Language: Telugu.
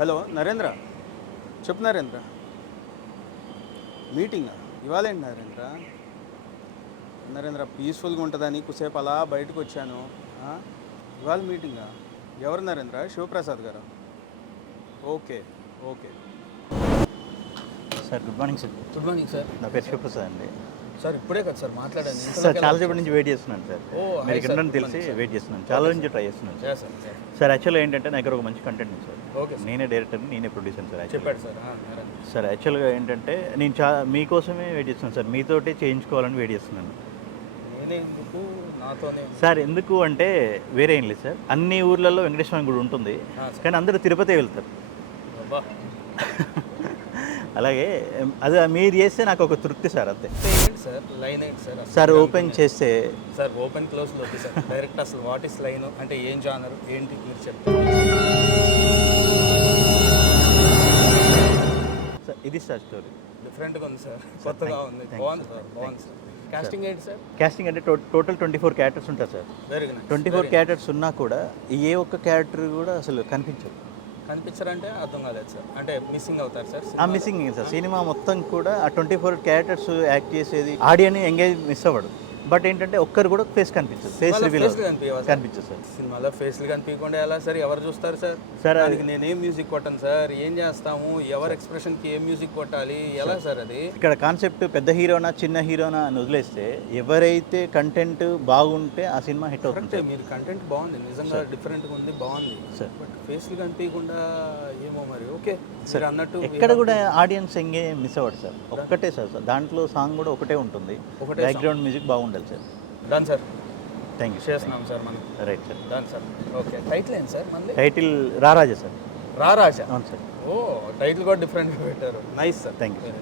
హలో నరేంద్ర, చెప్పు నరేంద్ర. మీటింగా ఇవాళ ఏంటి నరేంద్ర? నరేంద్ర పీస్ఫుల్గా ఉంటుందని కొద్దిసేపు అలా బయటకు వచ్చాను. ఆ? ఇవాళ మీటింగా? ఎవరు నరేంద్ర? శివప్రసాద్ గారు? Okay okay. Sir good morning sir. Good morning sir. నా పేరు శివప్రసాద్ అండి. సార్ ఇప్పుడే కదా సార్ మాట్లాడాను. సార్ చాలా సేపటి నుంచి వెయిట్ చేస్తున్నాను సార్. ఓ, మీరు hi ఇక్కడ sir. తెలిసి వెయిట్ చేస్తున్నాను, చాలా నుంచి ట్రై చేస్తున్నాను సార్. సార్ సార్ యాక్చువల్గా ఏంటంటే నా దగ్గర ఒక మంచి కంటెంట్ ఉంది సార్. Okay sir. నేనే డైరెక్టర్ని, నేనే ప్రొడ్యూసర్ సార్. చెప్పాడు సార్. సార్ యాక్చువల్గా ఏంటంటే నేను మీకోసమే వెయిట్ చేస్తున్నాను సార్, మీతోటే చేయించుకోవాలని వెయిట్ చేస్తున్నాను నేనే ఎందుకు నాతోనే సార్. ఎందుకు అంటే వేరే ఏం లేదు సార్, అన్ని ఊర్లలో వెంకటేశ్వర గుడి ఉంటుంది, కానీ అందరూ తిరుపతి వెళ్తారు. అబ్బా. అలాగే అది మీరు చేస్తే నాకు ఒక తృప్తి సార్, అంతే. ఏంటి సార్ లైన్ ఏంటి సార్? సార్ ఓపెన్ చేస్తే సార్ ఓపెన్ క్లోజ్లో వద్దు సార్, డైరెక్ట్ అసలు వాట్ ఇస్ లైన్ అంటే ఏం జానర్ ఏంటి మీరు చెప్తారు. సార్ ఇది సార్ స్టోరీ. డిఫరెంట్గా ఉంది సార్, కొత్తగా ఉంది, బాగుంది సార్, బాగుంది సార్. కాస్టింగ్ ఏంటి సార్? కాస్టింగ్ అంటే టోటల్ 24 క్యారెక్టర్స్ ఉంటారు సార్. Very good. 24 క్యారెక్టర్స్ ఉన్నా కూడా ఏ ఒక్క క్యారెక్టర్ కూడా అసలు కనిపించదు. కనిపించారంటే అర్థం కాలేదు సార్, అంటే మిస్సింగ్ అవుతారు సార్. ఆ మిస్సింగ్ సార్, సినిమా మొత్తం కూడా ఆ 24 క్యారెక్టర్స్ యాక్ట్ చేసేది ఆడియన్ ఎంగేజ్ మిస్ అవ్వడు. బట్ ఏంటంటే ఒక్కరు కూడా ఫేస్ కనిపించదు, ఫేస్ రివీల్ కనిపించదు సార్. సినిమాలో ఫేస్లు కనిపించకుండా ఎలా సార్, ఎవరు చూస్తారు సార్? సార్ దానికి నేనేం మ్యూజిక్ కొట్టాను సార్, ఏం చేస్తాము, ఎవరి ఎక్స్ప్రెషన్కి ఏం మ్యూజిక్ కొట్టాలి, ఎలా సార్ అది? ఇక్కడ కాన్సెప్ట్ పెద్ద హీరోనా చిన్న హీరోనా అని వదిలేస్తే ఎవరైతే కంటెంట్ బాగుంటే ఆ సినిమా హిట్ అవుతుంది. మీరు కంటెంట్ బాగుంది, నిజంగా డిఫరెంట్గా ఉంది, బాగుంది సార్. బట్ ఫేస్లు కనిపించకుండా ఏమో మరి. ఓకే సార్ అన్నట్టు ఎక్కడ కూడా ఆడియన్స్ ఎంగే మిస్ అవ్వడు సార్. ఒక్కటే సార్, దాంట్లో సాంగ్ కూడా ఒకటే ఉంటుంది, బ్యాక్గ్రౌండ్ మ్యూజిక్ బాగుండాలి sir. Done sir, thank you. చేస్తున్నాం సార్ మనం. Right sir. Done sir. Okay, title ఏంటి సార్ మనది? Title రారాజా sir. రారాజా. అవును సార్. ఓ, టైటిల్ కూడా డిఫరెంట్గా పెట్టారు. Nice sir, thank you.